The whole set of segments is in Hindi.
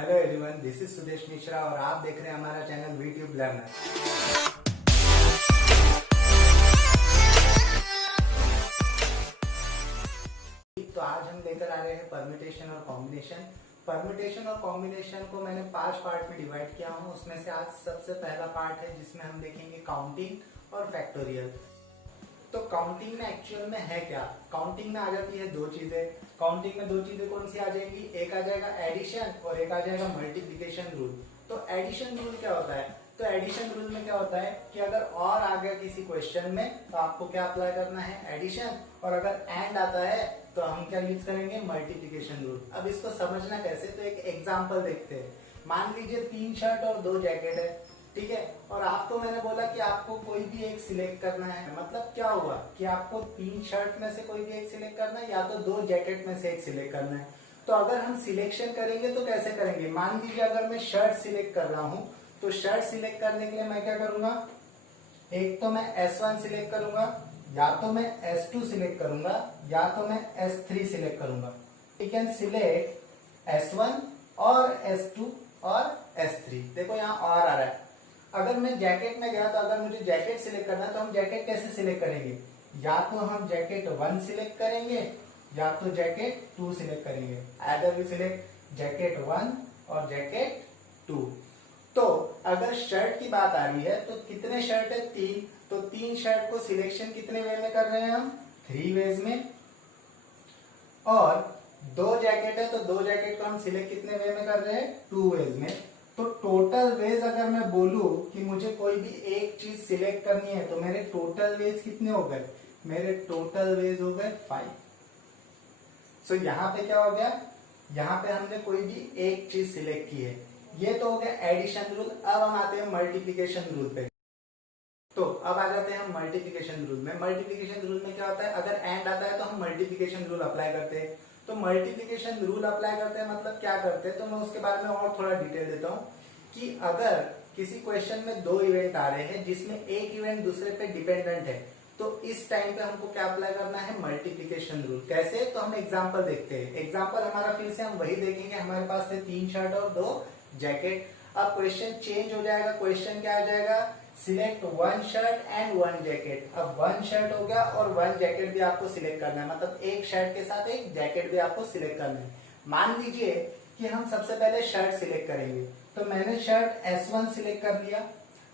Hello everyone, this is Sudesh Mishra और आप देख रहे हैं हमारा चैनल वीट्यूब लर्नर। तो आज हम लेकर आ रहे हैं परम्यूटेशन और कॉम्बिनेशन। परम्यूटेशन और कॉम्बिनेशन को मैंने 5 पार्ट में डिवाइड किया हूँ। उसमें से आज सबसे पहला पार्ट है जिसमें हम देखेंगे काउंटिंग और फैक्टोरियल। तो काउंटिंग में एक्चुअल में है क्या? काउंटिंग में आ जाती है दो चीजें। काउंटिंग में दो चीजें कौन सी आ जाएंगी? एक आ जाएगा एडिशन और एक आ जाएगा मल्टीप्लिकेशन रूल। तो एडिशन रूल क्या होता है? तो एडिशन रूल में क्या होता है कि अगर और आ गया किसी क्वेश्चन में तो आपको क्या अप्लाई करना है? एडिशन। और अगर एंड आता है तो हम क्या यूज करेंगे? Multiplication rule. अब इसको समझना कैसे, तो एक एग्जाम्पल देखते हैं। मान लीजिए 3 शर्ट और 2 जैकेट है, ठीक है, और आपको मैंने बोला कि आपको कोई भी एक सिलेक्ट करना है। मतलब क्या हुआ कि आपको 3 शर्ट में से कोई भी एक सिलेक्ट करना है या तो 2 जैकेट में से एक सिलेक्ट करना है। तो अगर हम सिलेक्शन करेंगे तो कैसे करेंगे? मान लीजिए अगर मैं शर्ट सिलेक्ट कर रहा हूं तो शर्ट सिलेक्ट करने के लिए मैं क्या करूंगा? एक तो मैं S1 सिलेक्ट करूंगा, या तो मैं S2 सिलेक्ट करूंगा, या तो मैं S3 सिलेक्ट करूंगा। यू कैन सिलेक्ट S1 और S2 और S3। देखो यहाँ और आ रहा है। अगर मैं जैकेट में गया तो अगर मुझे जैकेट सिलेक्ट करना है तो हम जैकेट कैसे सिलेक्ट करेंगे? या तो हम जैकेट 1 सिलेक्ट करेंगे या तो जैकेट 2 सिलेक्ट करेंगे। आइदर वी सिलेक्ट जैकेट 1 और जैकेट 2। तो अगर शर्ट की बात आ रही है तो कितने शर्ट है? 3। तो 3 शर्ट को सिलेक्शन कितने वे में कर रहे हैं हम? 3 वेज में। और 2 जैकेट है तो 2 जैकेट को हम सिलेक्ट कितने वे में कर रहे हैं? 2 वेज में। तो टोटल वेज अगर मैं बोलूं कि मुझे कोई भी एक चीज सिलेक्ट करनी है तो मेरे टोटल वेज कितने हो गए? मेरे टोटल वेज हो गए 5। सो यहाँ पे क्या हो गया? यहाँ पे हमने कोई भी एक चीज सिलेक्ट की है। ये तो हो गया एडिशन रूल। अब हम आते हैं मल्टीप्लिकेशन रूल पे। तो अब आ जाते हैं हम मल्टीप्लिकेशन रूल में। मल्टीप्लिकेशन रूल में क्या होता है? अगर एंड आता है तो हम मल्टीप्लिकेशन रूल अप्लाई करते हैं। तो मल्टीप्लिकेशन रूल अप्लाई करते हैं मतलब क्या करते हैं, तो मैं उसके बारे में और थोड़ा डिटेल देता हूँ कि अगर किसी क्वेश्चन में 2 इवेंट आ रहे हैं जिसमें एक इवेंट दूसरे पे डिपेंडेंट है तो इस टाइम पे हमको क्या अप्लाई करना है? Multiplication rule. कैसे? तो हम एग्जाम्पल देखते हैं। एग्जाम्पल हमारा फिर से हम वही देखेंगे। हमारे पास थे 3 शर्ट और 2 जैकेट। अब क्वेश्चन चेंज हो जाएगा। क्वेश्चन क्या आ जाएगा? Select 1 shirt and 1 jacket. अब 1 शर्ट हो गया और 1 जैकेट भी आपको सिलेक्ट करना है। मतलब एक शर्ट के साथ एक जैकेट भी आपको सिलेक्ट करना है। मान लीजिए कि हम सबसे पहले शर्ट सिलेक्ट करेंगे। तो मैंने शर्ट S1 सिलेक्ट कर लिया।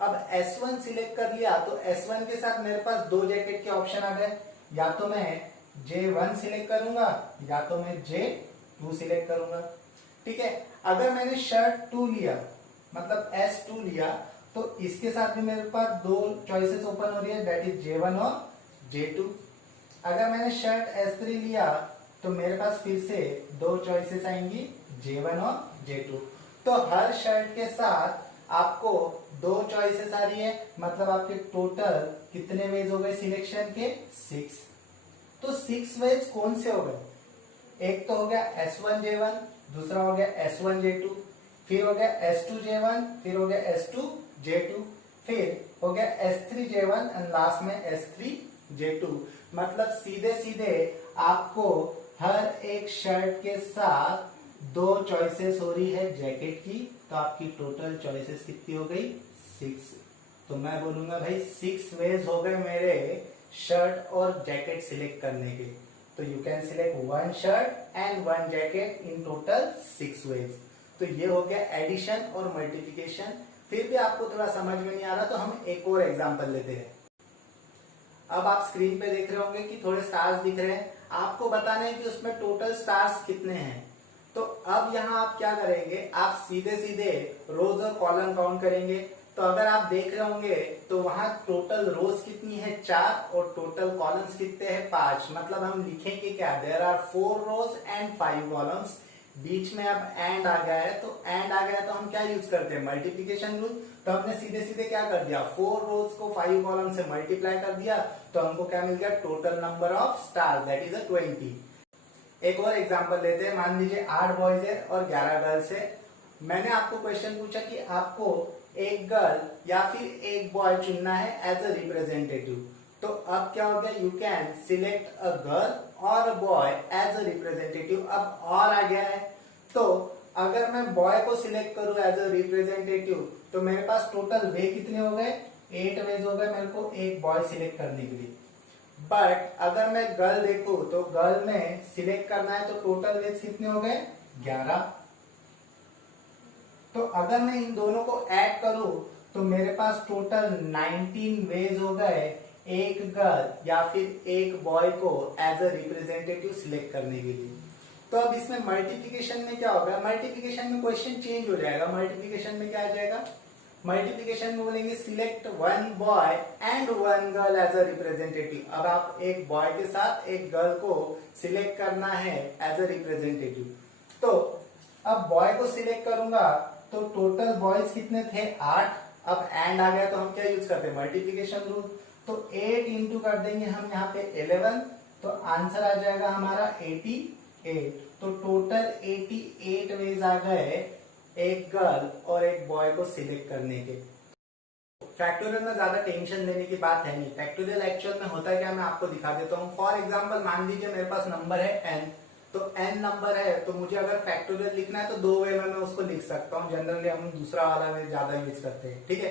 अब S1 सिलेक्ट कर लिया तो S1 के साथ मेरे पास 2 जैकेट के ऑप्शन आ गए। या तो मैं J1 सिलेक्ट करूंगा या तो मैं J2 सिलेक्ट करूंगा। ठीक है। अगर मैंने शर्ट 2 लिया मतलब S2 लिया तो इसके साथ भी मेरे पास 2 चॉइसेस ओपन हो रही है, दैट इज J1 और J2। अगर मैंने शर्ट S3 लिया तो मेरे पास फिर से 2 चॉइसेस आएंगी, J1 और J2। तो हर शर्ट के साथ आपको 2 चॉइसेस आ रही है। मतलब आपके टोटल कितने वेज हो गए सिलेक्शन के? 6। तो 6 वेज कौन से हो गए? एक तो हो गया S1 J1, दूसरा हो गया S1 J2, फिर हो गया S2 J1, फिर हो गया S2 J2, फिर हो गया S3 J1 एंड लास्ट में S3 J2। मतलब सीधे सीधे आपको हर एक शर्ट के साथ 2 चॉइसेस हो रही है जैकेट की। तो आपकी टोटल चॉइसेस कितनी हो गई? 6। तो मैं बोलूंगा भाई 6 वेज हो गए मेरे शर्ट और जैकेट सिलेक्ट करने के। तो you can select 1 shirt and 1 jacket in total 6 ways. तो ये हो गया एडिशन और मल्टीप्लिकेशन। फिर भी आपको थोड़ा समझ में नहीं आ रहा तो हम एक और एग्जांपल लेते हैं। अब आप स्क्रीन पे देख रहे होंगे कि थोड़े स्टार्स दिख रहे हैं। आपको बताना है कि उसमें टोटल स्टार्स कितने हैं। तो अब यहाँ आप क्या करेंगे? आप सीधे सीधे रोज और कॉलम काउंट करेंगे। तो अगर आप देख रहे होंगे तो वहां टोटल रोज कितनी है? 4 और टोटल कॉलम्स कितने हैं? 5। मतलब हम लिखेंगे क्या? There are 4 rows and 5 columns. बीच में अब एंड आ गया है तो एंड आ गया तो हम क्या यूज करते हैं? Multiplication rule. तो हमने सीधे सीधे क्या कर दिया? 4 रोज को 5 कॉलम से मल्टीप्लाई कर दिया तो हमको क्या मिल गया? Total number of stars that is 20। एक और एग्जांपल लेते हैं। मान लीजिए 8 बॉयज है और 11 गर्ल्स है। मैंने आपको क्वेश्चन पूछा कि आपको एक गर्ल या फिर एक बॉय चुनना है एज अ रिप्रेजेंटेटिव। तो अब क्या हो गया? You can select a girl और a boy as a representative. अब और आ गया है तो अगर मैं बॉय को सिलेक्ट करूं एज अ रिप्रेजेंटेटिव तो मेरे पास टोटल वे कितने हो गए, 8 वेज हो गए मेरे को एक बॉय सिलेक्ट करने के लिए। बट अगर मैं गर्ल देखूं तो गर्ल में सिलेक्ट करना है तो टोटल वेज कितने हो गए, 11। तो अगर मैं इन दोनों को ऐड करूं तो मेरे पास टोटल 19 वेज हो गए एक गर्ल या फिर एक बॉय को एज अ रिप्रेजेंटेटिव सिलेक्ट करने के लिए। तो अब इसमें मल्टीप्लिकेशन में क्या होगा, मल्टीप्लिकेशन में क्वेश्चन चेंज हो जाएगा। मल्टीप्लिकेशन में क्या आ जाएगा, मल्टीप्लिकेशन में बोलेंगे select one boy and one girl as a representative. अब आप एक बॉय के साथ एक गर्ल को सिलेक्ट करना है एज अ रिप्रेजेंटेटिव। तो अब बॉय को सिलेक्ट करूंगा तो टोटल बॉयज कितने थे, 8। अब एंड आ गया तो हम क्या यूज करते हैं, मल्टीप्लिकेशन रूल। तो 8 इंटू कर देंगे हम यहाँ पे 11, तो आंसर आ जाएगा हमारा 88। तो टोटल 88 वेज आ गए एक गर्ल और एक बॉय को सिलेक्ट करने के। फैक्टोरियल में ज्यादा टेंशन लेने की बात है नहीं। फैक्टोरियल एक्चुअल में होता है क्या, मैं आपको दिखा देता हूँ। फॉर एग्जाम्पल मान लीजिए मेरे पास नंबर है n, तो n नंबर है तो मुझे अगर फैक्टोरियल लिखना है तो दो वे में मैं उसको लिख सकता हूँ। जनरली हम दूसरा वाला वे ज्यादा यूज करते हैं, ठीक है।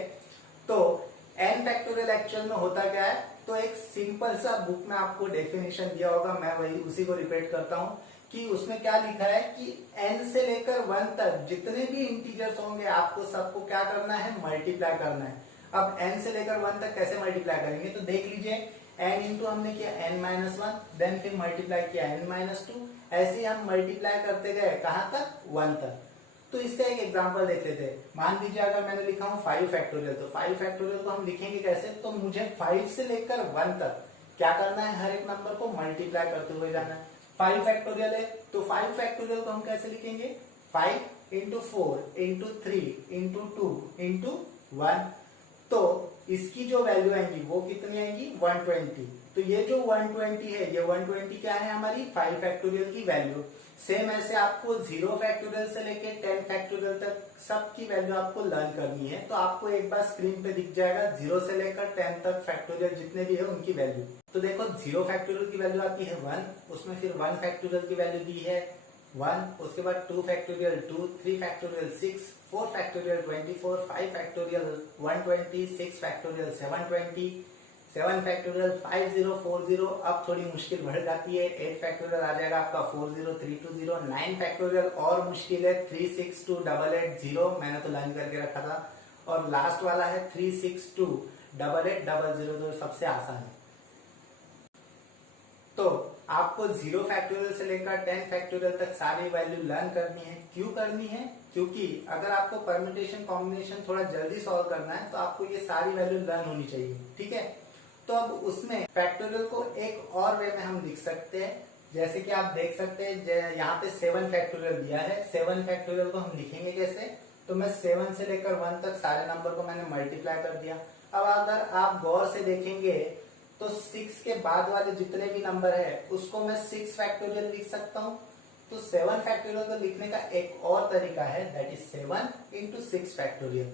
तो n फैक्टोरियल एक्चुअल में होता क्या है, तो एक सिंपल सा बुक में आपको डेफिनेशन दिया होगा, मैं वही उसी को रिपीट करता हूँ कि उसमें क्या लिखा है कि n से लेकर 1 तक जितने भी इंटीजर्स होंगे आपको सबको क्या करना है, मल्टीप्लाई करना है। अब n से लेकर 1 तक कैसे मल्टीप्लाई करेंगे, तो देख लीजिए n इंटू हमने किया n-1, देन फिर मल्टीप्लाई किया n-2, ऐसे ही हम मल्टीप्लाई करते गए कहां तक, 1 तक। तो इसका एक एग्जांपल देख लेते हैं। मान लीजिए अगर मैंने लिखा हूं 5 फैक्टोरियल, तो 5 फैक्टोरियल को हम लिखेंगे कैसे, तो मुझे 5 से लेकर 1 तक क्या करना है, हर एक नंबर को मल्टीप्लाई करते हुए जाना है। 5 फैक्टोरियल है तो 5 फैक्टोरियल को हम कैसे लिखेंगे, 5 इंटू 4 इंटू 3 इंटू 2 इंटू 1। तो इसकी जो वैल्यू आएंगी वो कितनी आएंगी, 120। तो ये जो 120 है, ये 120 क्या है, हमारी 5 फैक्टोरियल की वैल्यू। सेम ऐसे आपको 0 फैक्टोरियल से लेके 10 फैक्टोरियल तक सबकी वैल्यू आपको लर्न करनी है। तो आपको एक बार स्क्रीन पे दिख जाएगा 0 से लेकर 10 तक फैक्टोरियल जितने भी है उनकी वैल्यू। तो देखो 0 फैक्टोरियल की वैल्यू आती है 1, उसमें फिर 1 फैक्टोरियल की वैल्यू दी है 1, उसके बाद 2 factorial 2, 3 factorial 6, 4 factorial 24, 5 factorial 120, 6 factorial 720, 7 factorial 5040। अब थोड़ी मुश्किल बढ़ जाती है, 8 फैक्टोरियल आ जाएगा आपका 40320, 9 फैक्टोरियल और मुश्किल है 362880, मैंने तो लर्न करके रखा था। और लास्ट वाला है 3628800, जो सबसे आसान है। तो आपको 0 फैक्टोरियल से लेकर 10 फैक्टोरियल तक सारी वैल्यू लर्न करनी है। क्यों करनी है, क्योंकि अगर आपको परम्यूटेशन कॉम्बिनेशन थोड़ा जल्दी सॉल्व करना है तो आपको ये सारी वैल्यू लर्न होनी चाहिए, ठीक है। तो अब उसमें फैक्टोरियल को एक और वे में हम लिख सकते हैं, जैसे कि आप देख सकते हैं यहाँ पे 7 फैक्टोरियल दिया है। 7 फैक्टोरियल को हम लिखेंगे कैसे, तो मैं 7 से लेकर 1 तक सारे नंबर को मैंने मल्टीप्लाई कर दिया। अब अगर आप गौर से देखेंगे तो 6 के बाद वाले जितने भी नंबर है उसको मैं 6 फैक्टोरियल लिख सकता हूँ। तो 7 फैक्टोरियल को लिखने का एक और तरीका है, दैट इज 7 इंटू 6 फैक्टोरियल।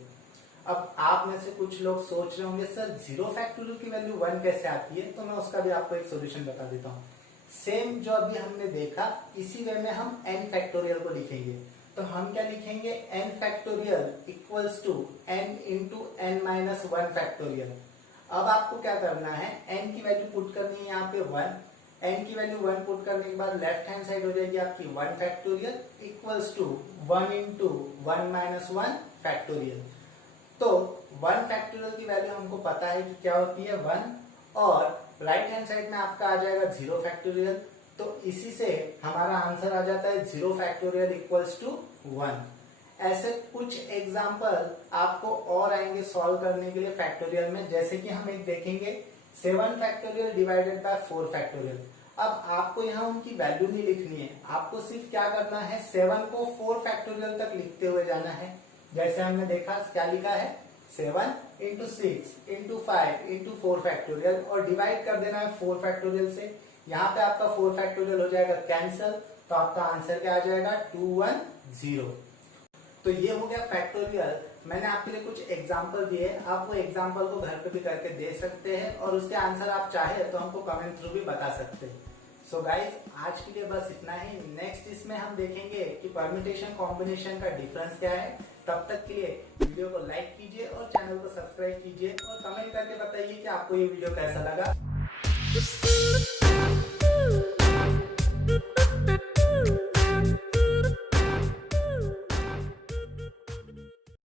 अब आप में से कुछ लोग सोच रहे होंगे सर 0 फैक्टोरियल की वैल्यू 1 कैसे आती है, तो मैं उसका भी आपको एक सोल्यूशन बता देता हूँ। सेम जो अभी हमने देखा इसी वे में हम n फैक्टोरियल को लिखेंगे। तो हम क्या लिखेंगे, n factorial equals to n into n-1 factorial. अब आपको क्या करना है, n की वैल्यू पुट करनी है यहाँ पे 1, n की वैल्यू 1 पुट करने के बाद लेफ्ट हैंड साइड हो जाएगी आपकी 1 factorial equals to 1 into 1-1 factorial. तो 1 फैक्टोरियल की वैल्यू हमको पता है कि क्या होती है 1, और राइट हैंड साइड में आपका आ जाएगा 0 फैक्टोरियल। तो इसी से हमारा आंसर आ जाता है 0 फैक्टोरियल इक्वल्स टू 1। ऐसे कुछ एग्जाम्पल आपको और आएंगे सॉल्व करने के लिए फैक्टोरियल में, जैसे कि हम एक देखेंगे 7 फैक्टोरियल डिवाइडेड बाय 4 फैक्टोरियल। अब आपको यहाँ उनकी वैल्यू नहीं लिखनी है, आपको सिर्फ क्या करना है, 7 को 4 फैक्टोरियल तक लिखते हुए जाना है। जैसे हमने देखा क्या लिखा है, 7 इंटू 6 इंटू 5 इंटू 4 फैक्टोरियल, और डिवाइड कर देना है 4 फैक्टोरियल से। यहाँ पे आपका 4 फैक्टोरियल हो जाएगा कैंसिल, तो आपका आंसर क्या आ जाएगा 210। तो ये हो गया फैक्टोरियल। मैंने आपके लिए कुछ एग्जाम्पल दिए, आप वो एग्जाम्पल को घर पे भी करके दे सकते हैं, और उसके आंसर आप चाहे तो हमको कमेंट थ्रू भी बता सकते हैं। सो गाइस आज के लिए बस इतना ही। नेक्स्ट इसमें हम देखेंगे कि परम्यूटेशन कॉम्बिनेशन का डिफरेंस क्या है। तब तक के लिए वीडियो को लाइक कीजिए और चैनल को सब्सक्राइब कीजिए और कमेंट करके बताइए कि आपको ये वीडियो कैसा लगा।